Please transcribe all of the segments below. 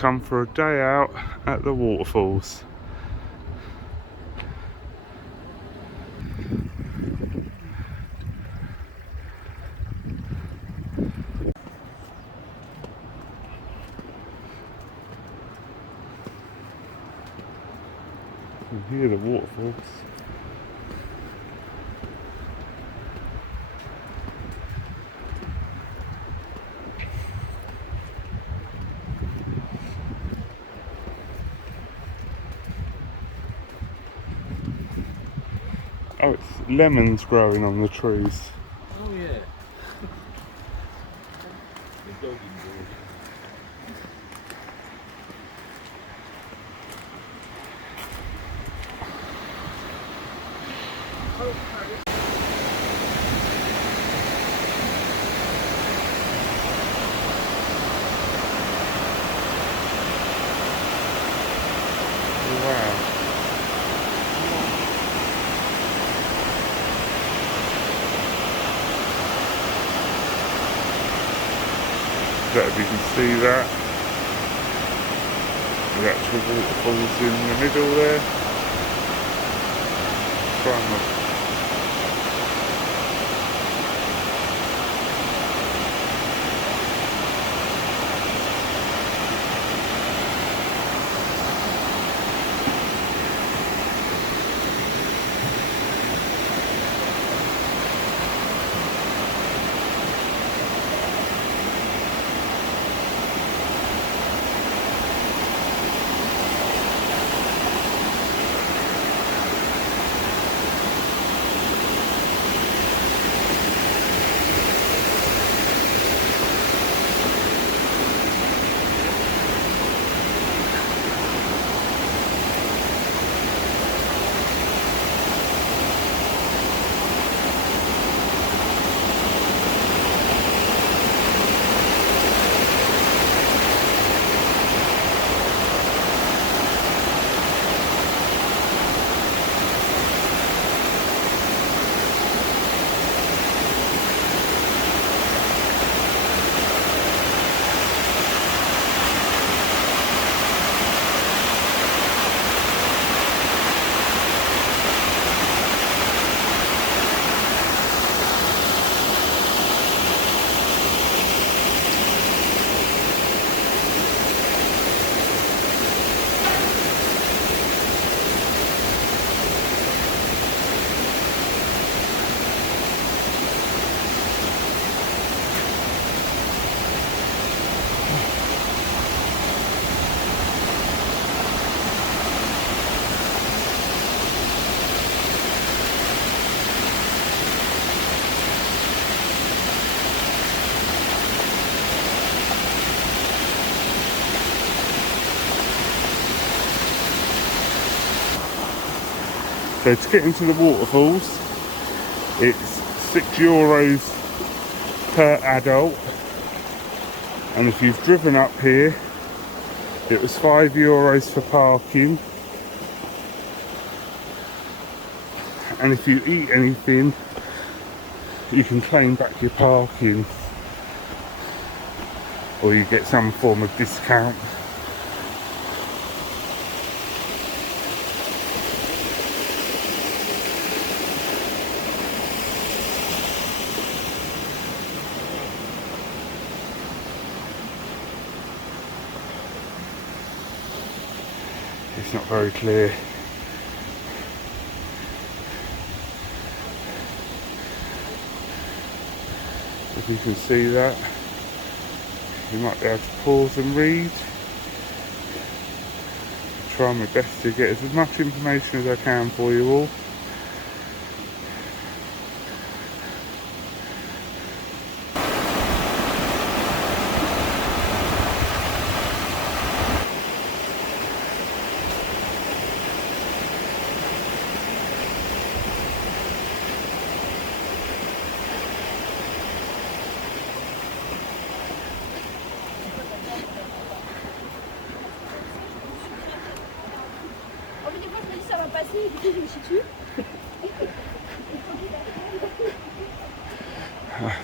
come for a day out at the waterfalls. And here are the waterfalls. Oh, it's lemons growing on the trees. Oh yeah. The jogging board. Wow. Don't know if you can see that. The actual waterfalls in the middle there. Try and look. So to get into the waterfalls, it's €6 per adult, and if you've driven up here, it was €5 for parking, and if you eat anything, you can claim back your parking, or you get some form of discount. It's not very clear. If you can see that, you might be able to pause and read. Try my best to get as much information as I can for you all.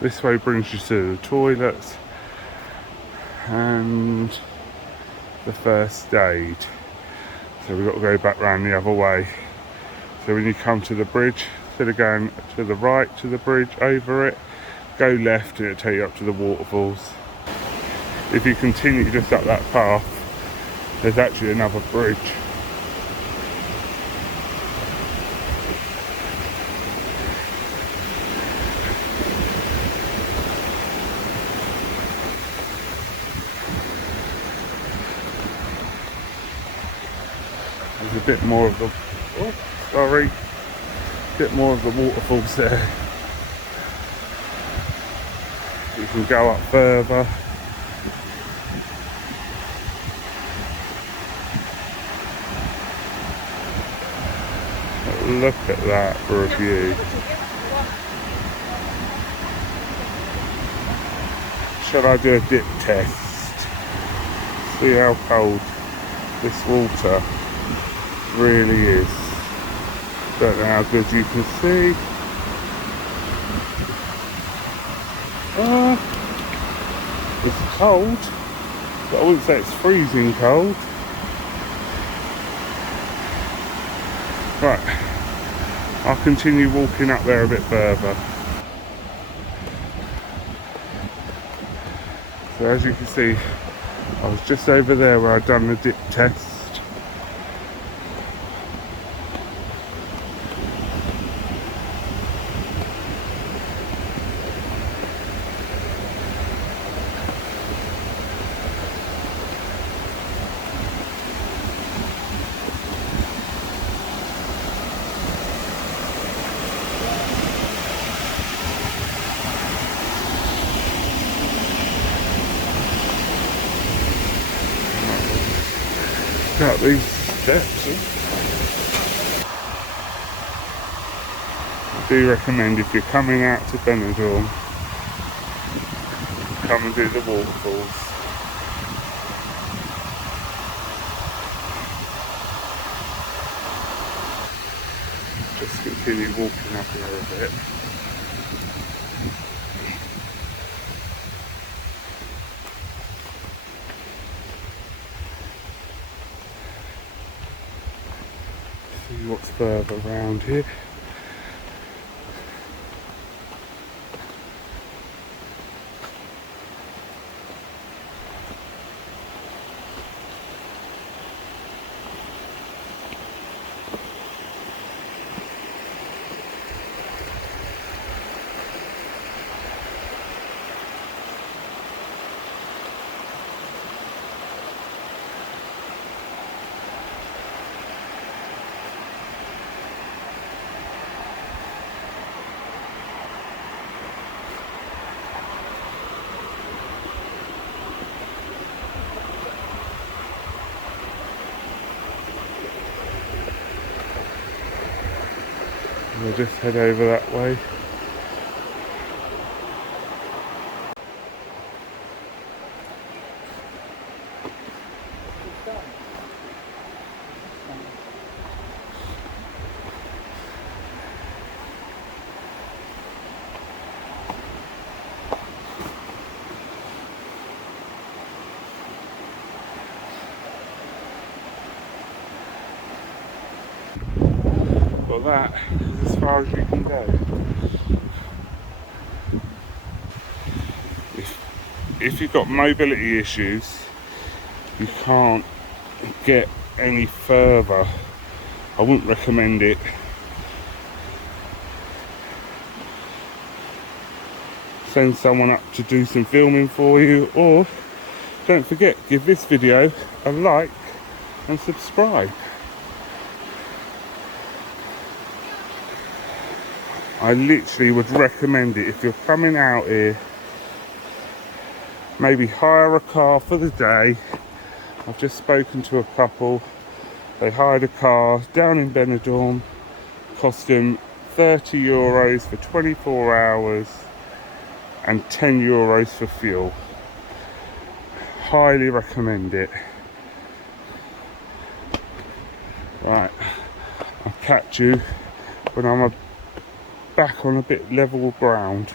This way brings you to the toilets, and the first aid. So we've got to go back round the other way. So when you come to the bridge, instead of going to the right to the bridge, over it, go left and it'll take you up to the waterfalls. If you continue just up that path, there's actually another bridge. There's a bit more of the, oh, sorry, a bit more of the waterfalls there. You can go up further. Look at that for a view. Shall I do a dip test? See how cold this water really is. Don't know how good you can see. It's cold, but I wouldn't say it's freezing cold. Right, I'll continue walking up there a bit further. So as you can see, I was just over there where I'd done the dip test. Out these steps. I do recommend, if you're coming out to Benidorm, come and do the waterfalls. Just continue walking up here a bit. See what's further around here. We'll just head over that way. Well, that is as far as you can go. If you've got mobility issues, you can't get any further. I wouldn't recommend it. Send someone up to do some filming for you, or don't forget, give this video a like and subscribe. I literally would recommend it if you're coming out here. Maybe hire a car for the day. I've just spoken to a couple. They hired a car down in Benidorm. Cost them €30 for 24 hours and €10 for fuel. Highly recommend it. Right, I'll catch you when I'm back on a bit level ground.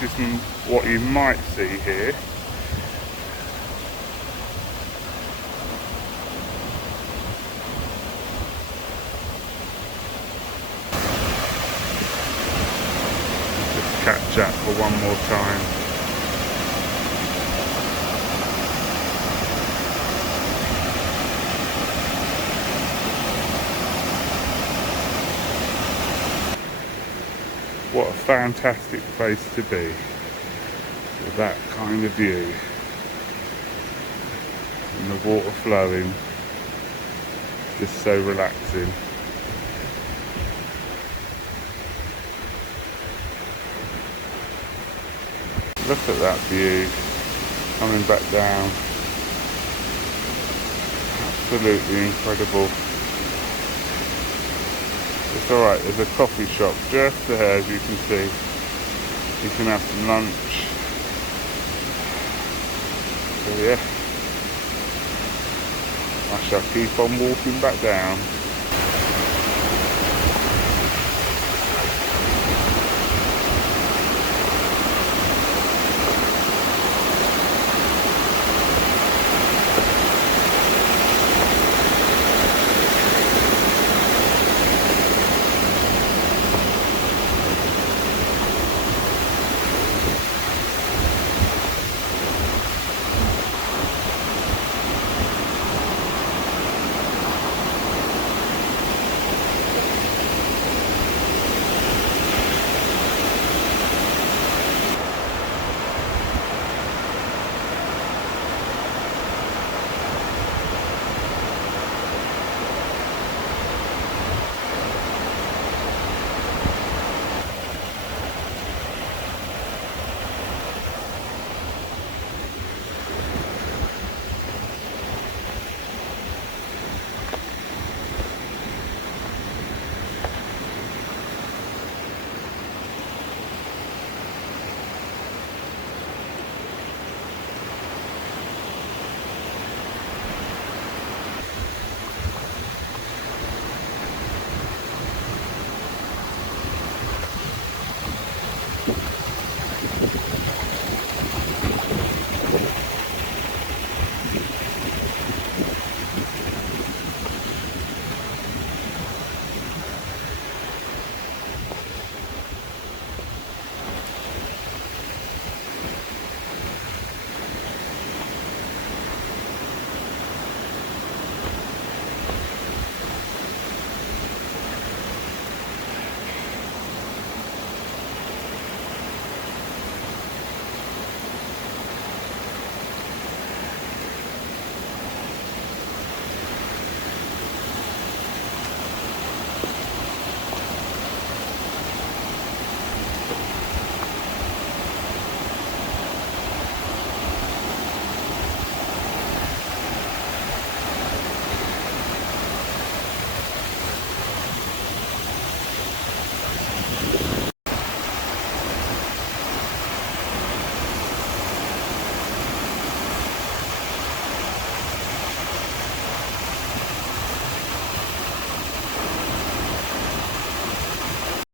This is what you might see here. more time. What a fantastic place to be with that kind of view and the water flowing, just so relaxing. Look at that view coming back down, absolutely incredible. It's alright, there's a coffee shop just there, as you can see. You can have some lunch. So yeah, I shall keep on walking back down.